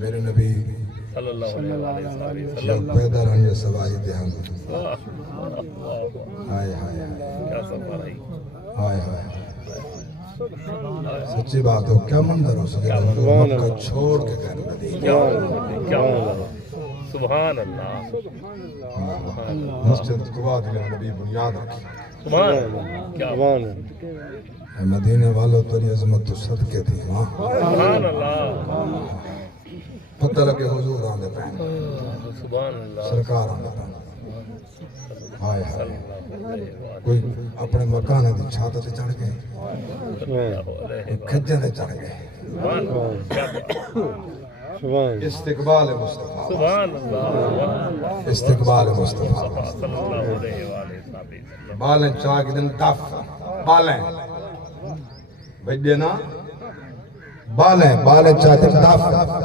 میرے نبی صلی اللہ علیہ وسلم جب پیدا رہنے سوائی دہن ہائے ہائے کیا فرما رہی ہائے ہائے سچی بات ہو کیا منظر ہو سکے مکہ چھوڑ کے گھر مدینہ کیا سبحان اللہ مسجد قباء میں نبی بنیاد رکھی سبحان اللہ کیا اے مدینے والوں تیری عظمت تو صدقے تھی وہاں سبحان اللہ پتہ لگے حضور آنے پہنے سبحان اللہ سرکار آنے پہنے ہائے ہائے کوئی اپنے مکان دی چھات تے چڑھ گئے کوئی کھجے تے چڑھ گئے استقبال مصطفیٰ سبحان اللہ استقبال مصطفیٰ صلی اللہ علیہ وسلم بالیں چاہ کے دن ٹف بالیں بھئی نا بالیں چاہ کے دن ٹف